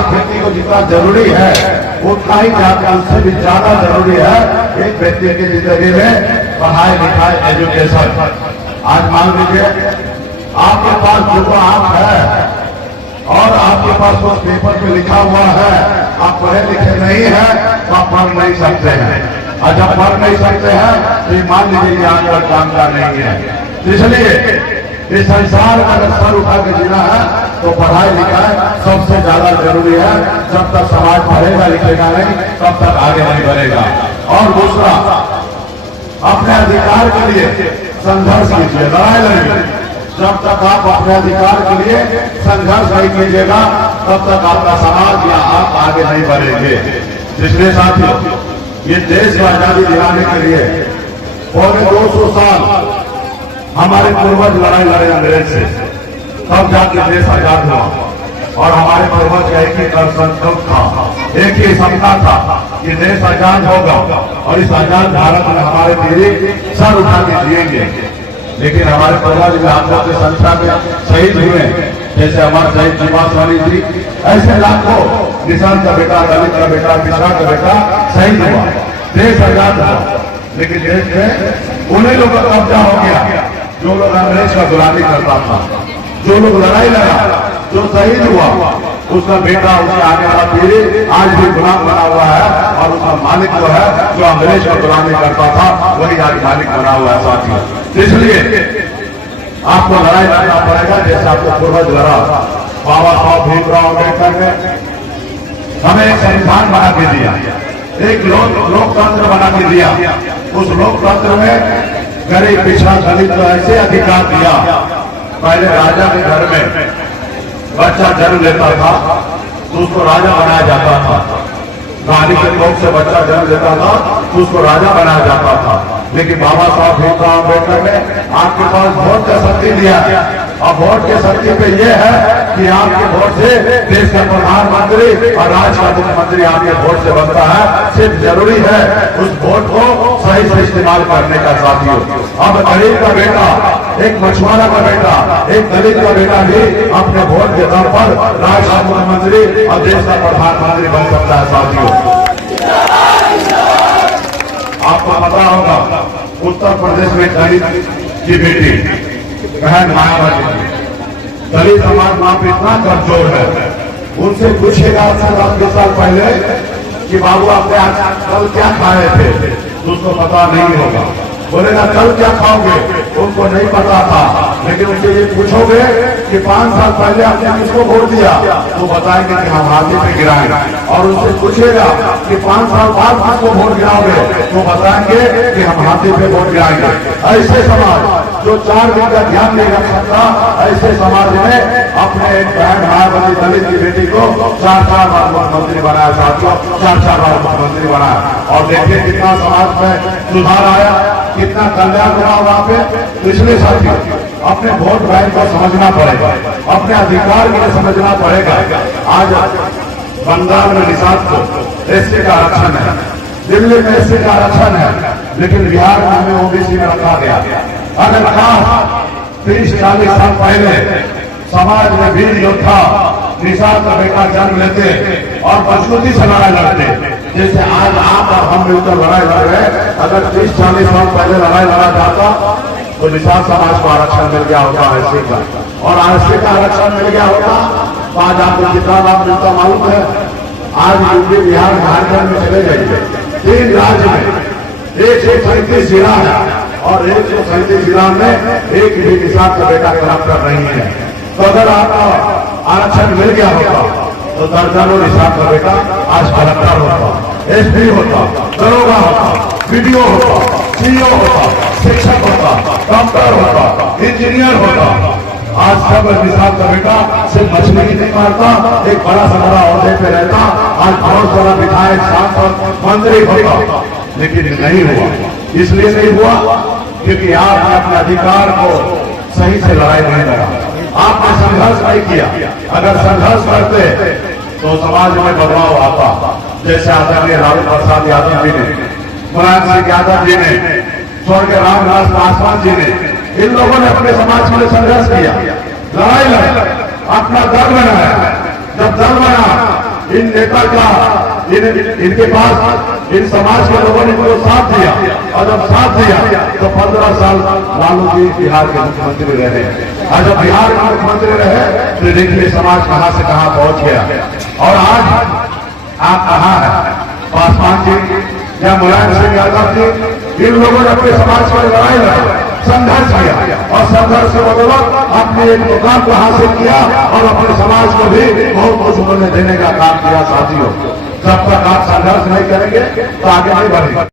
एक व्यक्ति को जितना जरूरी है उतना ही ज्यादा, उससे भी ज्यादा जरूरी है एक व्यक्ति की जिंदगी में पढ़ाई लिखाई, एजुकेशन। आज मान लीजिए आपके पास जो आप है और आपके पास वो पेपर पे लिखा हुआ है, आप पढ़े लिखे नहीं है तो आप पढ़ नहीं सकते हैं, और जब पढ़ नहीं सकते हैं तो ये मान लीजिए कि आपका जानकार नहीं है। इसलिए इस संसार में अगर सर उठा के जीना है तो पढ़ाई लिखाई सबसे ज्यादा जरूरी है। जब तक समाज पढ़ेगा लिखेगा नहीं तब तक आगे नहीं बढ़ेगा। और दूसरा, अपने अधिकार के लिए संघर्ष कीजिए, लड़ाई लड़िए। जब तक आप अपने अधिकार के लिए संघर्ष नहीं कीजिएगा तब तक आपका समाज या आप आगे नहीं बढ़ेंगे। इसलिए साथियों, ये देश को आजादी दिलाने के लिए पौने 200 साल हमारे पूर्वज लड़ाई लड़े अंग्रेज से, तब जाके देश आजाद हुआ। और हमारे पूर्वज का एक ही संकल्प था, एक ही सपना था कि देश आजाद होगा और इस आजाद भारत में हमारे पीढ़ी सर उठा के जिएंगे। लेकिन हमारे पूर्वज में आप लोग की संख्या में शहीद हुए, जैसे हमारे शहीद निवास वाली थी, ऐसे लाखों किसान का बेटा, दलित का बेटा, पिछड़ा का बेटा शहीद हुआ, देश आजाद हुआ। लेकिन देश में उन्हीं लोगों का कब्जा हो गया जो लोग अंग्रेज का गुलामी करता था, जो लोग लड़ाई लड़ा, जो शहीद हुआ, उसका बेटा, उसके आने वाला पीढ़ी आज भी गुलाम बना हुआ है। और उसका मालिक जो है, जो अंग्रेज का गुलामी करता था, वही आज मालिक बना हुआ है साथियों। इसलिए आपको लड़ाई लड़ना पड़ेगा जैसे आपको पूर्वज लड़ा। बाबा साहब भीमराव अम्बेडकर ने हमें एक संविधान बना के दिया, एक लोकतंत्र बना के दिया। उस लोकतंत्र में गरीब, पिछड़ा, दलित को ऐसे अधिकार दिया। पहले राजा के घर में बच्चा जन्म लेता था तो उसको राजा बनाया जाता था, रानी के कोख से बच्चा जन्म लेता था तो उसको राजा बनाया जाता था। लेकिन बाबा साहब भीमराव अम्बेडकर ने आपके पास वोट का शक्ति दिया, और वोट के शक्ति पे ये है कि आपके वोट से देश का प्रधानमंत्री और राज्य का मुख्यमंत्री आपके वोट से बनता है। सिर्फ जरूरी है उस वोट को सही से इस्तेमाल करने का साथियों। अब गरीब का बेटा, एक मछुआरा का बेटा, एक दलित का बेटा भी अपने वोट के दम पर राज्य का मुख्यमंत्री और देश का प्रधानमंत्री बन सकता है साथियों। आपको पता होगा उत्तर प्रदेश में दलित की बेटी बहन मायावती, दलित समाज वहां पर इतना कमजोर है, उनसे पूछेगा 10 साल पहले कि बाबू आपने आज कल क्या खाए थे, तो उसको पता नहीं होगा। बोलेगा कल क्या खाओगे, उनको नहीं पता था। लेकिन उनसे ये पूछोगे कि 5 साल पहले आपने किसको वोट दिया, तो बताएंगे कि हम हाथी पे गिराए। और उनसे पूछेगा कि 5 साल बाद किसको वोट गिराओगे, तो बताएंगे कि हम हाथी पे वोट गिराएंगे। ऐसे समाज जो 4 दिन का ध्यान नहीं रख सकता, ऐसे समाज में अपने एक बहन मायावती दलित की बेटी को 4 बार मुख्यमंत्री बनाया साथियों, 4 बार मुख्यमंत्री बनाया। और देखिए कितना समाज में सुधार आया, कितना कल्याण हुआ वहां पे। इसलिए साथियों, अपने वोट बैंक को समझना पड़ेगा, अपने अधिकार को समझना पड़ेगा। आज बंगाल में निषाद को एससी का आरक्षण है, दिल्ली में एससी का आरक्षण है, लेकिन बिहार में हमें ओबीसी में रखा गया। अगर कहा 30-40 साल पहले समाज में वीर योद्धा निषाद का बेटा जन्म लेते और मजबूती से लड़ाई लड़ते, जैसे आज आप और हम मिलकर लड़ाई लड़ रहे हैं, अगर 30-40 साल पहले लड़ाई लड़ा जाता तो निषाद समाज को आरक्षण मिल गया होता एससी का, और एससी का आरक्षण मिल गया होता तो आज आपको कितना लाभ मिलता मालूम है। आज यूपी, बिहार, झारखंड में चले जाइए, 3 राज्य में 137 जिला है और 137 जिला में एक भी निषाद का बेटा काम कर रही है। तो अगर आपका आरक्षण मिल गया होता तो दर्जनों निषाद का बेटा आज कलेक्टर होता, एसपी होता, दरोगा होता, बीडीओ होता, सीईओ होता, शिक्षक होता, डॉक्टर होता, इंजीनियर होता। आज सब निषाद का बेटा सिर्फ मछली ही नहीं मारता, एक बड़ा सा बड़ा औहदे पे रहता, आज बहुत बड़ा विधायक, सांसद, मंत्री होता। लेकिन नहीं हुआ, इसलिए नहीं हुआ क्योंकि आपने अपने अधिकार को सही से लड़ाई नहीं लड़ा, आपने संघर्ष नहीं किया। अगर संघर्ष करते तो समाज में बदलाव आता। जैसे आदरणीय लालू प्रसाद यादव जी ने, मुलायम सिंह यादव जी ने, स्वर्गीय रामविलास पासवान जी ने, इन लोगों ने अपने समाज के लिए संघर्ष किया, लड़ाई लड़ी, अपना दल बनाया। जब दल बना इन नेता का इनके पास इन समाज के लोगों ने इनको साथ दिया, और जब साथ दिया तो 15 साल लालू जी बिहार के मुख्यमंत्री रहे, और जब बिहार के मुख्यमंत्री रहे तो देखिए समाज कहां से कहां पहुंच गया। और आज आप कहां है, पासवान जी या मुलायम सिंह यादव जी, इन लोगों ने अपने समाज पर लड़ाई लड़ी, संघर्ष किया, और संघर्ष के बदौलत अपने एक मुकाम को हासिल किया, और अपने समाज को भी बहुत कुछ उन्होंने देने का काम किया। साथियों, जब तक आप संघर्ष नहीं करेंगे तो आगे नहीं बढ़ेंगे।